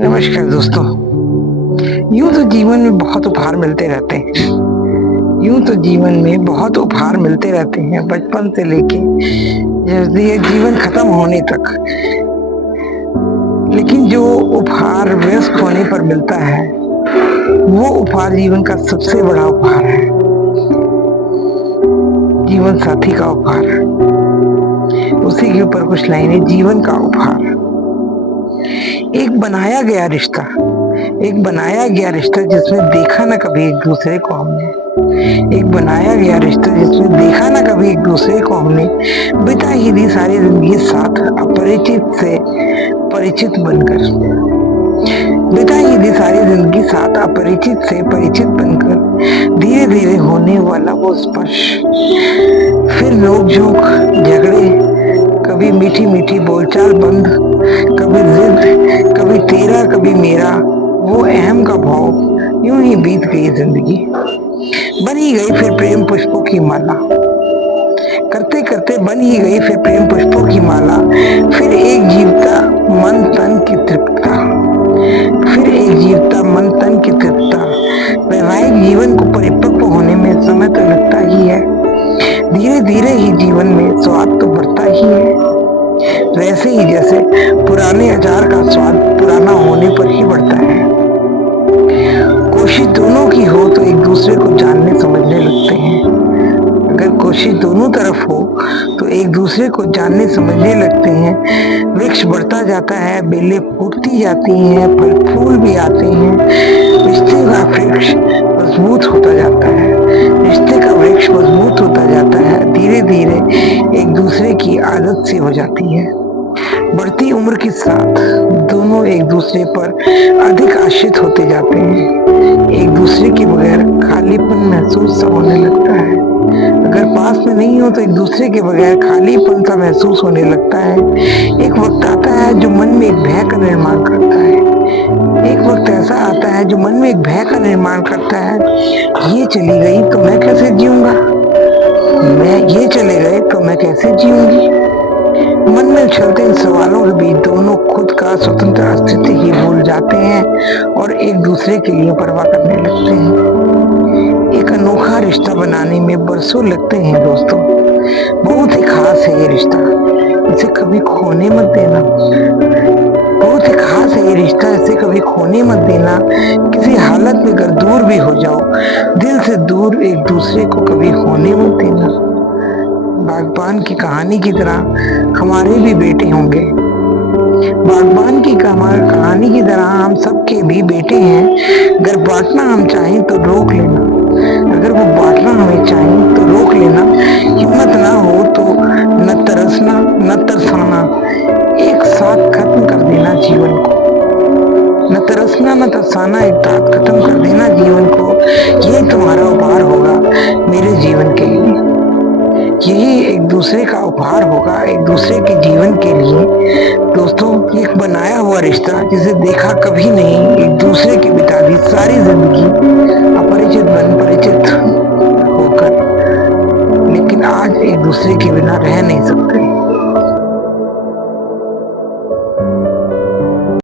नमस्कार दोस्तों। यूं तो जीवन में बहुत उपहार मिलते रहते हैं। यूं तो जीवन में बहुत उपहार मिलते रहते हैं, बचपन से लेके ये जीवन खत्म होने तक। लेकिन जो उपहार वयस्क होने पर मिलता है, वो उपहार जीवन का सबसे बड़ा उपहार है। जीवन साथी का उपहार। उसी के ऊपर कुछ लाइनें। जीवन का उपहार। एक बनाया गया रिश्ता जिसमें देखा ना कभी एक दूसरे को हमने। एक बनाया गया रिश्ता जिसमें देखा ना कभी एक दूसरे को हमने। बिता ही दी सारी जिंदगी साथ अपरिचित से परिचित बनकर। बिता ही दी सारी जिंदगी साथ अपरिचित से परिचित बनकर। धीरे धीरे होने वाला वो स्पर्श, फिर नोक झोंक, झगड़े, कभी मीठी मीठी बोलचाल बंद, कभी जिद, कभी तेरा कभी मेरा, वो अहम का भाव। यूं ही बीत गई जिंदगी। बनी गई फिर प्रेम पुष्पों की माला। करते करते बन ही गई फिर प्रेम पुष्पों की माला। फिर एक जीवता मन तन की तृप्तता। फिर एक जीवता मन तन की तृप्तता। वैवाहिक जीवन को परिपक्व होने में समय तो लगता ही है। धीरे धीरे ही जीवन में स्वाद तो बढ़ता ही है। वैसे ही जैसे पुराने अचार का स्वाद पुराना होने पर ही बढ़ता है। कोशिश दोनों की हो तो एक दूसरे को जानने समझने लगते हैं। अगर कोशिश दोनों तरफ हो तो एक दूसरे को जानने समझने लगते हैं। वृक्ष बढ़ता जाता है, बेलें फूटती जाती हैं, फल फूल भी आते हैं। रिश्ते का वृक्ष मजबूत होता जाता है। रिश्ते का वृक्ष मजबूत होता जाता है। धीरे धीरे एक दूसरे की आदत सी हो जाती है। बढ़ती उम्र के साथ दोनों एक दूसरे पर अधिक आश्रित होते जाते हैं। एक दूसरे के बगैर खालीपन महसूस सा होने लगता है। अगर पास में नहीं हो तो एक दूसरे के बगैर खालीपन सा महसूस होने लगता है। एक वक्त आता है जो मन में एक भय का निर्माण करता है। एक वक्त ऐसा आता है जो मन में एक भय का निर्माण करता है। ये चली गई तो मैं कैसे जीऊंगा? ये चले गए तो मैं कैसे जीऊंगी? मन में चलते इन सवालों के बीच दोनों खुद का स्वतंत्र अस्तित्व ही भूल जाते हैं और एक दूसरे के लिए परवाह करने लगते हैं। एक अनोखा रिश्ता बनाने में बरसों लगते हैं दोस्तों। बहुत ही खास है ये रिश्ता, इसे कभी खोने मत देना। बहुत ही खास है ये रिश्ता, इसे कभी खोने मत देना। किसी हालत में अगर दूर भी हो जाओ, दिल से दूर एक दूसरे को कभी होने मत देना। बागबान की कहानी की तरह हमारे भी बेटे होंगे। बागबान की कहानी की तरह हम सबके भी बेटे हैं। अगर बांटना हम चाहें तो रोक लेना। अगर वो बांटना हमें चाहें तो रोक लेना। हिम्मत ना हो तो न तरसना न तरसाना, एक साथ खत्म कर देना जीवन को। न तरसना न तरसाना, एक साथ खत्म कर देना जीवन को। ये तुम्हारा उपहार होगा मेरे जीवन के लिए। यही एक दूसरे का उपहार होगा एक दूसरे के जीवन के लिए। दोस्तों, एक बनाया हुआ रिश्ता जिसे देखा कभी नहीं, एक दूसरे की बिता दी सारी जिंदगी अपरिचित बन परिचित होकर, लेकिन आज एक दूसरे के बिना रह नहीं सकते।